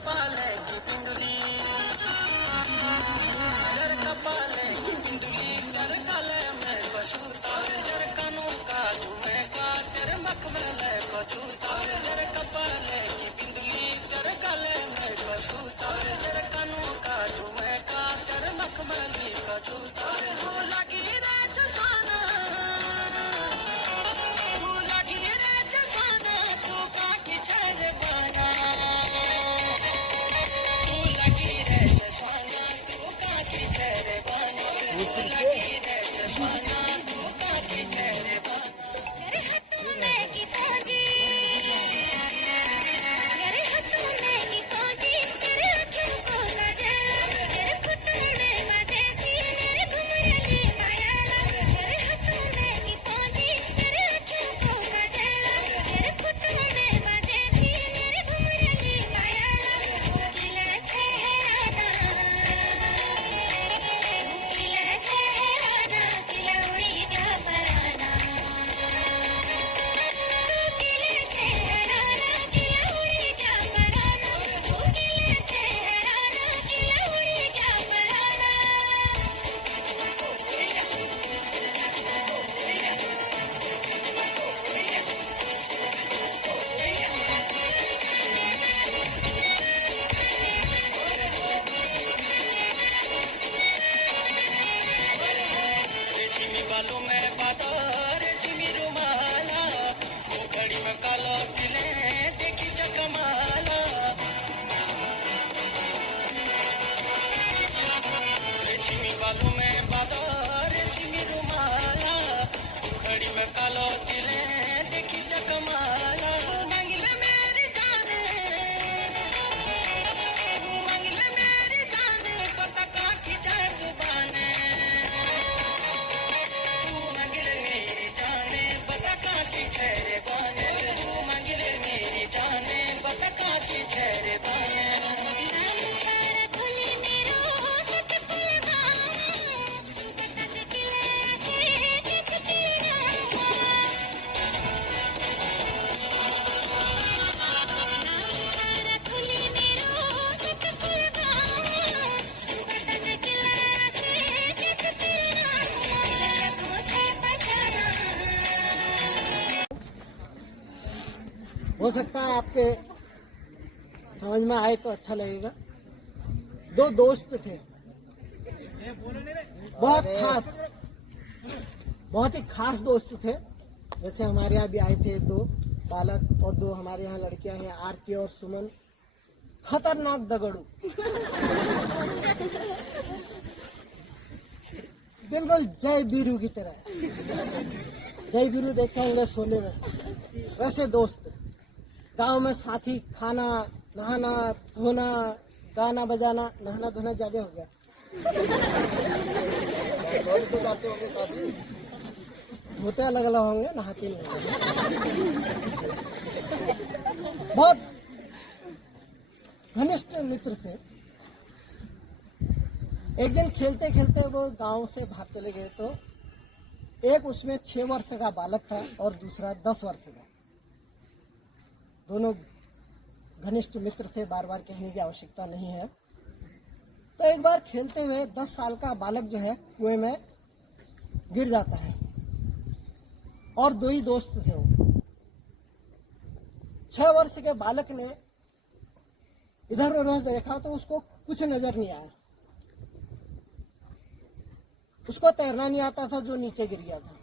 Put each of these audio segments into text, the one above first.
कपाले की पिंडली, जर कपाले की पिंडली, जर काले में कसूता, जर कानों का झूमे का, जर मखमले कसूता, जर कपाले की पिंडली, जर काले में कसूता, जर कानों का झूमे का, जर मखमली कसूता, हो लगी रे जसाना, हो लगी रे जसाना, तू का की छेड़ बना, तू लगी रे जसाना, तू का की छेड़ बना, तू लगी रे जसाना, तू का की छेड़ बना, तेरे हाथों में की ताजी, तेरे हाथों में की ताजी, तेरे आँखों को नजारा, तेरे खुटों में मजे की, मेरे घुमरली मायाला, तेरे हाथों में की ताजी, तेरे आँखों को नजारा, तेरे खुटों में मजे की, मेरे घुमरली मायाला, किला चेहराना, किला चेहराना, किला उड़ी का पराना, किले चेहराना, किला उड़ी का पराना, किले चेहराना, किला उड़ी का पराना। रेशमी बालों में बादल, रेशमी रुमाला, वो घड़ी में कालो तिले, देखी जगमाला, रेशमी बालों में बादल, रेशमी रुमाला, वो घड़ी में कालो तिले, देखी जगमाला, मांगले मेरी जाने, मांगले मेरी जाने, पता का की जाए जुबाने, तू मांगले मेरी जाने, पता का की छेड़े बाने, तू मांगले मेरी जाने, पता का की छेड़े बाने। तारा खुली मेरो सत खुलगा, तक किले के चित किला, तारा खुली मेरो सत खुलगा, तक किला के चित किला, मुझे बचाना। हो सकता है आपके समझ में आए तो अच्छा लगेगा। दो दोस्त थे, बहुत ही खास दोस्त थे। जैसे हमारे यहाँ भी आए थे दो बालक और दो हमारे यहाँ लड़कियां हैं, आरती और सुमन। खतरनाक दगड़ू, बिल्कुल जय बीरू की तरह। जय बीरू देखे होंगे शोले में, वैसे दोस्त। गांव में साथी, खाना, नहाना धोना, गाना बजाना, नहाना धोना ज्यादा हो गया। धोते अलग अलग होंगे, नहाते नहीं होंगे। बहुत घनिष्ठ मित्र थे। एक दिन खेलते खेलते वो गांव से भाग चले गए, तो एक उसमें 6 वर्ष का बालक था और दूसरा 10 वर्ष का। दोनों घनिष्ठ मित्र थे, बार बार कहने की आवश्यकता नहीं है। तो एक बार खेलते हुए 10 साल का बालक जो है कुएं में गिर जाता है, और दो ही दोस्त थे वो। 6 वर्ष के बालक ने इधर उधर देखा तो उसको कुछ नजर नहीं आया। उसको तैरना नहीं आता था जो नीचे गिर गया था।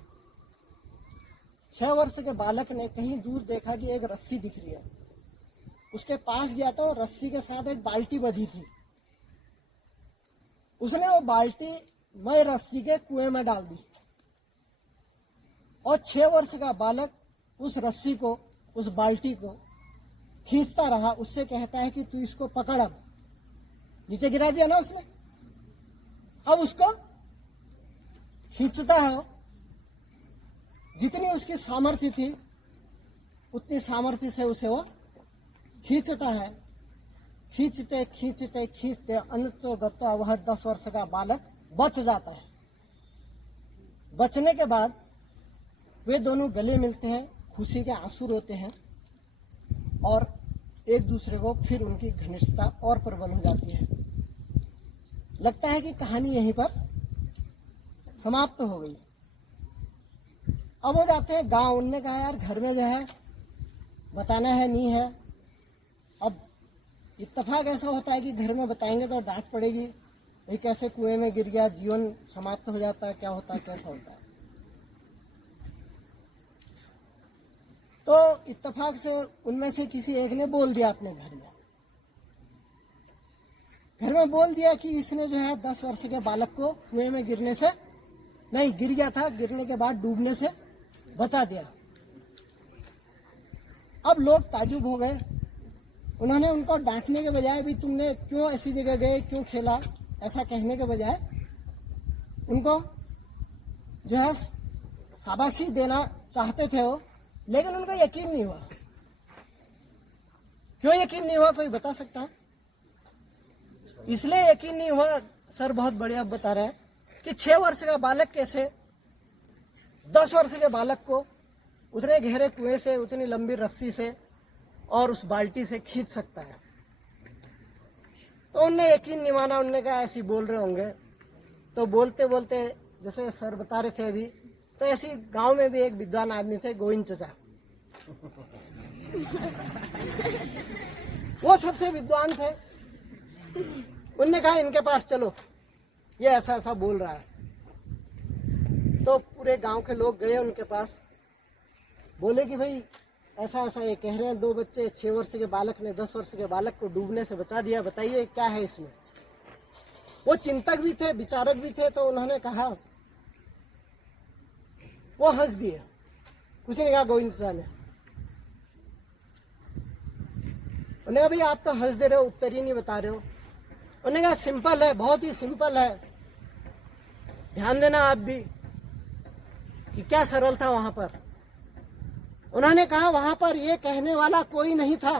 6 वर्ष के बालक ने कहीं दूर देखा कि एक रस्सी दिख रही है। उसके पास गया तो रस्सी के साथ एक बाल्टी बंधी थी। उसने वो बाल्टी मई रस्सी के कुएं में डाल दी, और 6 वर्ष का बालक उस रस्सी को, उस बाल्टी को खींचता रहा। उससे कहता है कि तू इसको पकड़। अब नीचे गिरा दिया ना उसने, अब उसको खींचता है। जितनी उसकी सामर्थ्य थी उतनी सामर्थ्य से उसे वो खींचता है। खींचते खींचते खींचते अंततः वह 10 वर्ष का बालक बच जाता है। बचने के बाद वे दोनों गले मिलते हैं, खुशी के आंसू रोते हैं, और एक दूसरे को फिर उनकी घनिष्ठता और प्रबल हो जाती है। लगता है कि कहानी यहीं पर समाप्त हो गई। अब वो जाते हैं गांव। उनने कहा यार घर में जो है बताना है नहीं है। अब इत्तेफाक ऐसा होता है कि घर में बताएंगे तो डांट पड़ेगी, ये कैसे कुएं में गिर गया, जीवन समाप्त हो जाता है, क्या होता है, कैसा होता है। तो इत्तेफाक से उनमें से किसी एक ने बोल दिया अपने घर में बोल दिया कि इसने जो है 10 वर्ष के बालक को कुएं में गिरने से, नहीं गिर गया था, गिरने के बाद डूबने से बचा दिया। अब लोग ताजुब हो गए। उन्होंने उनको डांटने के बजाय भी तुमने क्यों ऐसी जगह गए, क्यों खेला, ऐसा कहने के बजाय उनको जो है शाबाशी देना चाहते थे वो, लेकिन उनको यकीन नहीं हुआ। क्यों यकीन नहीं हुआ कोई बता सकता है? इसलिए यकीन नहीं हुआ, सर बहुत बढ़िया बता रहे हैं कि 6 वर्ष का बालक कैसे 10 वर्ष के बालक को उतने गहरे कुएं से, उतनी लंबी रस्सी से और उस बाल्टी से खींच सकता है। तो उनने यकीन नहीं माना। उनने कहा ऐसे बोल रहे होंगे। तो बोलते बोलते जैसे सर बता रहे थे अभी, तो ऐसी गांव में भी एक विद्वान आदमी थे, गोविंद चचा। वो सबसे विद्वान थे। उनने कहा इनके पास चलो, ये ऐसा ऐसा बोल रहा है। तो पूरे गांव के लोग गए उनके पास, बोले कि भाई ऐसा ऐसा ये कह रहे हैं, 2 बच्चे, 6 वर्ष के बालक ने 10 वर्ष के बालक को डूबने से बचा दिया, बताइए क्या है इसमें। वो चिंतक भी थे, विचारक भी थे। तो उन्होंने कहा, वो हंस दिए, कुछ नहीं कहा गोविंद चचा ने। उन्होंने कहा भाई आप तो हंस दे रहे हो, उत्तर ही नहीं बता रहे हो। उन्होंने कहा सिंपल है, बहुत ही सिंपल है, ध्यान देना आप भी कि क्या सरल था वहां पर। उन्होंने कहा वहां पर ये कहने वाला कोई नहीं था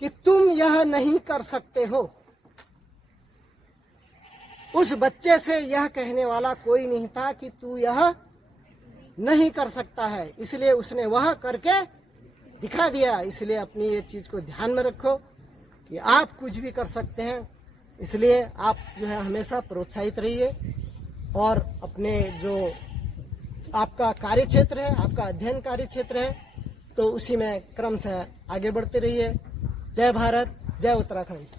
कि तुम यह नहीं कर सकते हो। उस बच्चे से यह कहने वाला कोई नहीं था कि तू यह नहीं कर सकता है, इसलिए उसने वह करके दिखा दिया। इसलिए अपनी ये चीज को ध्यान में रखो कि आप कुछ भी कर सकते हैं। इसलिए आप जो है हमेशा प्रोत्साहित रहिए और अपने जो आपका कार्य क्षेत्र है, आपका अध्ययन कार्य क्षेत्र है, तो उसी में क्रम से आगे बढ़ते रहिए। जय भारत, जय उत्तराखंड।